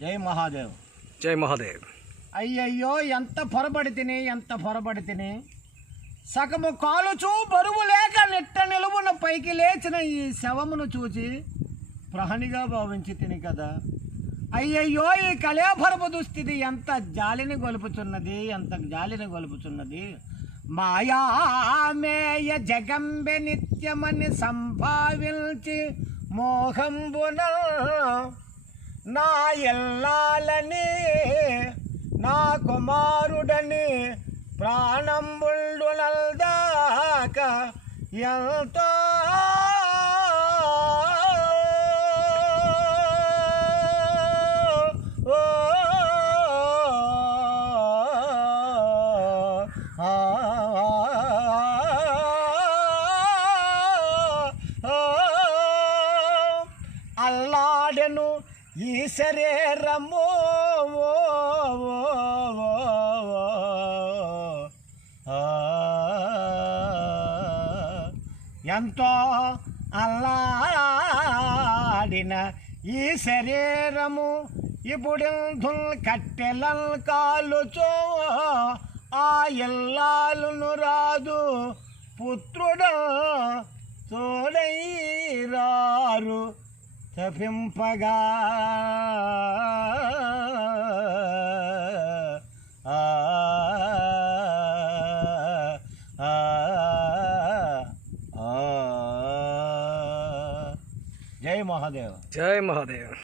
జై మహాదేవ్. జై మహాదేవ్. అయ్యయ్యో ఎంత పొరబడి తిని ఎంత పొరబడి తిని. సగము కాలుచూ బరువు లేక నెట్ట నిలువున పైకి లేచిన ఈ శవమును చూచి ప్రహణిగా భావించి తిని కదా. అయ్యయ్యో ఈ కళాభరపు దుస్థితి ఎంత జాలిని గొలుపుచున్నది ఎంత జాలిని గొలుపుచున్నది. మాయామేయ జగంబె నిత్యమని సంభావించి మోహంబున నా ఎల్లాలని నా కుమారుడని ప్రాణంబుళ్ళు నల్దాక ఎంతో ఓ, ఆ, అల్లాడెను ఈ శరీరము ఓ, ఎంతో అల్లాడిన ఈ శరీరము ఇప్పుడు కట్టెలన్ కాలుచో ఆ ఇల్లాలును రాదు పుత్రుడు రారు. తపింపగా. ఆ, ఆ, ఆ. జై మహాదేవ్. జై మహాదేవ్.